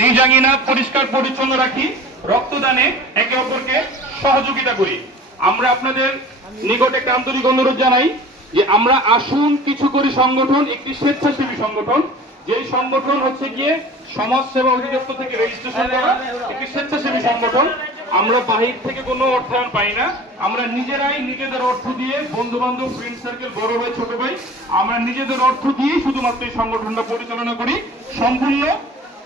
নিজ আঙিনা পরিষ্কার পরিচ্ছন্ন রাখি, রক্তদানে একে অপরকে সহযোগিতা করি। আমরা আপনাদের নিকট একটা আন্তরিক অনুরোধ জানাই যে আমরা আসুন কিছু করি সংগঠন একটি স্বেচ্ছাসেবী সংগঠন, যেই সংগঠন হচ্ছে গিয়ে সমাজ সেবা অধিদপ্তর থেকে রেজিস্ট্রেশন করা একটি স্বেচ্ছাসেবী সংগঠন। আমরা বাহির থেকে কোনো অর্থায়ন পাই না, আমরা নিজেরাই নিজেদের অর্থ দিয়ে, বন্ধু বান্ধব, ফ্রেন্ড সার্কেল, বড় ভাই ছোট ভাই, আমরা নিজেদের অর্থ দিয়ে শুধুমাত্র এই সংগঠনটা পরিচালনা করি। সম্পূর্ণ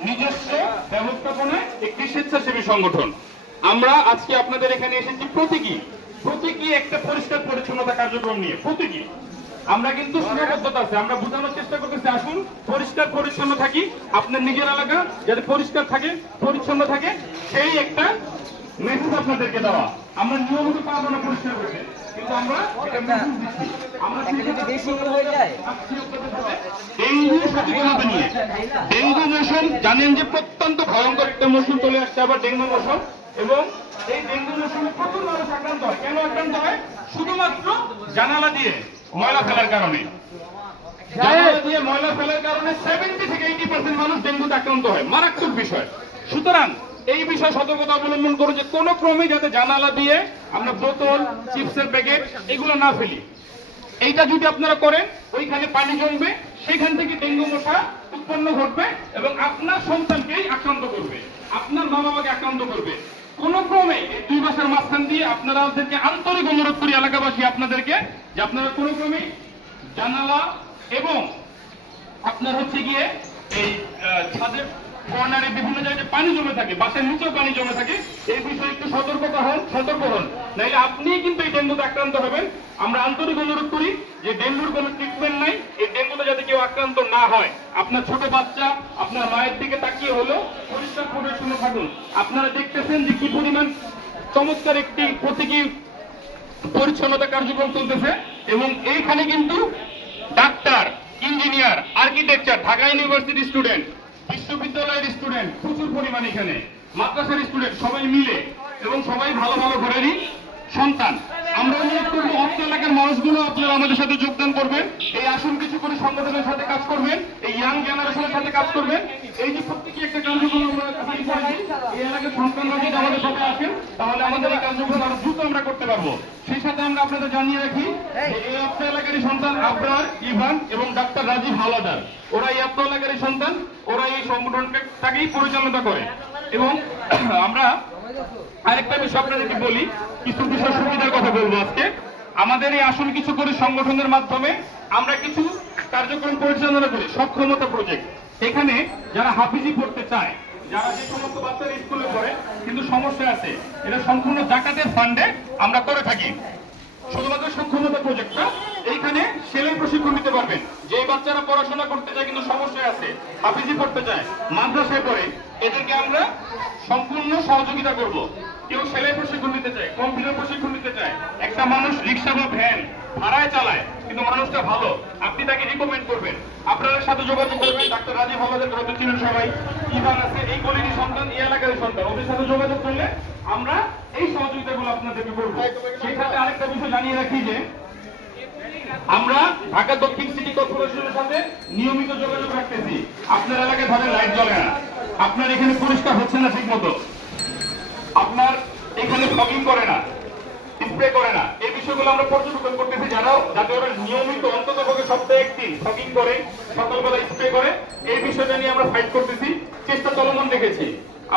নিজস্ব ব্যবস্থাপনায় একটি স্বেচ্ছাসেবী সংগঠন। আমরা আজকে আপনাদের এখানে এসেছি প্রতীকী একটা পরিষ্কার পরিচ্ছন্নতা কার্যক্রম নিয়ে। প্রতীকী আমরা কিন্তু সীমাবদ্ধতা আছে, আমরা বোঝানোর চেষ্টা করতেছি আসুন পরিষ্কার পরিচ্ছন্ন থাকি, আপনার নিজের এলাকা যাতে পরিষ্কার থাকে, পরিচ্ছন্ন থাকে, সেই একটা মেসেজ আপনাদেরকে দেওয়া। আমরা নিয়মিত পাবো না পরিষ্কার করতে, কিন্তু আমরা এটা মেসেজ দিচ্ছি। আমরা ডেঙ্গু সচেতনতা নিয়ে, ডেঙ্গু মৌসুম জানেন যে প্রত্যন্ত ভয়ঙ্কর একটা মৌসুম চলে আসছে, আবার ডেঙ্গু মৌসুম। এবং এই ডেঙ্গু মৌসুমে প্রচুর মানুষ আক্রান্ত হয়। কেন আক্রান্ত হয়? শুধুমাত্র জানালা দিয়ে ময়লা ফেলার কারণে। জানালা দিয়ে ময়লা ফেলার কারণে 70 থেকে 80% মানুষ ডেঙ্গুতে আক্রান্ত হয়। মারাত্মক বিষয়। সুতরাং এই বিষয়ে সতর্কতা অবলম্বন করুন যে কোনো ক্রমে যাতে জানালা দিয়ে আমরা বোতল, চিপসের প্যাকেট এগুলো না ফেলি। এইটা যদি আপনারা করেন, ওইখানে পানি জমবে, সেখান থেকে ডেঙ্গু মশা উৎপন্ন ঘটবে এবং আপনার সন্তানকেই আক্রান্ত করবে, আপনার মা বাবাকে আক্রান্ত করবে। কোন ক্রমে এই দুই মাসের মাঝখান দিয়ে আপনাদেরকে আন্তরিক অনুরোধ করি, এলাকাবাসী আপনাদেরকে, যে আপনারা কোন ক্রমে জানালা এবং আপনার হচ্ছে গিয়ে এই ছাদের কর্নারে বিভিন্ন জায়গায় পানি জমে থাকে, বাসের নিচেও পানি জমে থাকে, এই বিষয়ে একটু সতর্ক হন, নাইলে আপনি কিন্তু এই ডেঙ্গুতে আক্রান্ত হবেন। আমরা আন্তরিক অনুরোধ করি যে ডেঙ্গুর কোনো ট্রিটমেন্ট নাই, এই ডেঙ্গুতে যাতে কেউ আক্রান্ত না হয়। আপনার ছোট বাচ্চা আপনার মায়ের দিকে তাকিয়ে হলেও পরিষ্কার পরিচ্ছন্ন থাকুন। আপনারা দেখতেছেন যে কি পরিমাণ চমৎকার একটি প্রতীকী পরিচ্ছন্নতা কার্যক্রম চলতেছে। এবং এইখানে কিন্তু doctor, engineer, architecture, Dhaka university student, বিশ্ববিদ্যালয়ের স্টুডেন্ট প্রচুর পরিমাণ, এখানে মাদ্রাসার স্টুডেন্ট, সবাই মিলে এবং সবাই ভালো ভালো ঘরেরই সন্তান। আমরা অনুরোধ করবো অত্র এলাকার মানুষগুলো আপনারা আমাদের সাথে যোগদান করবেন, এই আসুন কিছু করে সংগঠনের সাথে কাজ করবেন, এই ইয়াং জেনারেশনের সাথে কাজ করবেন। এই যে প্রত্যেকে একটা কার্যক্রম আমরা এই এলাকার সন্তানরা যদি আমাদের সাথে আসেন, তাহলে আমাদের এই কার্যক্রম আরো দ্রুত আমরা করতে পারবো। সেই সাথে আমরা আপনাদের জানিয়ে রাখি এই অত্র এলাকারই সন্তান আবরার, ইভান এবং ডাক্তার রাজীব হাওলাদার, ওরা এই অত্র এলাকারই সন্তান, ওরা এই সংগঠনটাকেই পরিচালনা করে। এবং আমরা আরেকটা বিষয় আপনাদেরকে বলি, কিছু বিষয় সুবিধার কথা বলবো আজকে। আমাদের এই আসন কিছু করে সংগঠনের মাধ্যমে আমরা কিছু কার্যক্রম পরিচালনা করি। সক্ষমতা প্রজেক্ট, এখানে যারা হাফিজি পড়তে চায়, যারা যে সমস্ত বাচ্চারা স্কুলে পড়ে কিন্তু সমস্যা আছে, এটা সম্পূর্ণ জাকাতের ফান্ডে আমরা করে থাকি। শুধুমাত্র সক্ষমতা প্রজেক্টটা, এইখানে সেলাই প্রশিক্ষণ নিতে পারবেন। যে বাচ্চারা পড়াশোনা করতে চায় কিন্তু সমস্যায় আছে, হাফিজি পড়তে চায়, মাদ্রাসায় পড়ে, এদেরকে আমরা সম্পূর্ণ সহযোগিতা করব। কেউ সেলাই প্রশিক্ষণ নিতে চায়, কম্পিউটার প্রশিক্ষণ নিতে চায়, একটা মানুষ রিক্সা বা ভ্যান ভাড়ায় চালায় কিন্তু মানুষটা ভালো, আপনি তাকে রিকমেন্ড করবেন, আপনাদের সাথে যোগাযোগ করবেন। ডাক্তার রাজীব আমাদের হয়তো চিনেন সবাই, ইভান আছে, এই গলির সন্তান, এই এলাকার সন্তান, ওদের সাথে যোগাযোগ করলে আমরা এই সহযোগিতাগুলো আপনাদেরকে করবো। সেই সাথে আরেকটা বিষয় জানিয়ে রাখি যে আমরা ঢাকা দক্ষিণ সিটি কর্পোরেশনের সাথে নিয়মিত যোগাযোগ রাখতেছি। আপনার এলাকায় ধরেন লাইট জ্বলে না, আপনার এখানে পরিষ্কার হচ্ছে না ঠিক মতো, আপনার এখানে ফগিং করে না, স্প্রে করে না, এই বিষয়গুলো আমরা পর্যবেক্ষণ করতেছি, যাতে ওরা নিয়মিত অন্তত সপ্তাহে একদিন ফগিং করে, সকালবেলা স্প্রে করে। এই বিষয়টা নিয়ে আমরা ফাইট করতেছি, চেষ্টা চলমান রেখেছি।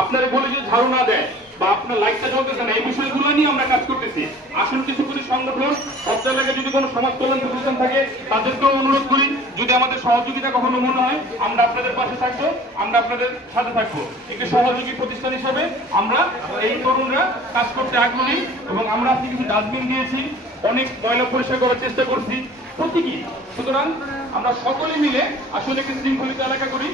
আপনারা বলে যে ঝাড়ু না দেয় বা আপনার লাইটটা জ্বলতেছে না, এই বিষয়গুলো নিয়ে আমরা কাজ করতেছি। আসুন কিছু করে সংগঠন, সব এলাকায় যদি কোনো সমাজ কল্যাণ প্রতিষ্ঠান থাকে তাদেরকেও অনুরোধ করি, যদি আমাদের সহযোগিতা কখনো মনে হয়, আমরা আপনাদের পাশে থাকবো, আমরা আপনাদের সাথে থাকবো। একটি সহযোগী প্রতিষ্ঠান হিসাবে আমরা এই তরুণরা কাজ করতে আগ্রহী। এবং আমরা আজকে কিছু ডাস্টবিন দিয়েছি, অনেক ময়লা পরিষ্কার করার চেষ্টা করছি প্রতীকী। সুতরাং আমরা সকলে মিলে আসলে একটি শৃঙ্খলিত এলাকা করি।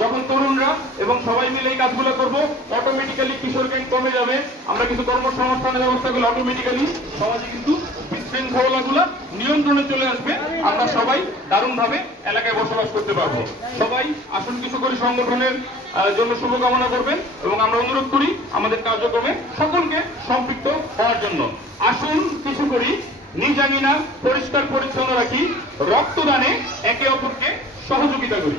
যখন তরুণরা এবং সবাই মিলে এই কাজগুলো করবো, অটোমেটিক্যালি কিশোর গ্যাং কমে যাবে। আমরা কিছু কর্মসংস্থানের ব্যবস্থাগুলো অটোমেটিক্যালি সমাজে কিন্তু বিশৃঙ্খলাগুলো নিয়ন্ত্রণে চলে আসবে। আমরা সবাই দারুণভাবে এলাকায় বসবাস করতে পারবো। সবাই আসুন কিছু করে সংগঠনের জন্য শুভকামনা করবেন এবং আমরা অনুরোধ করি আমাদের কার্যক্রমে সকলকে সম্পৃক্ত হওয়ার জন্য। আসুন কিছু করি, নিজ আঙিনা পরিষ্কার পরিচ্ছন্ন রাখি, রক্তদানে একে অপরকে সহযোগিতা করি।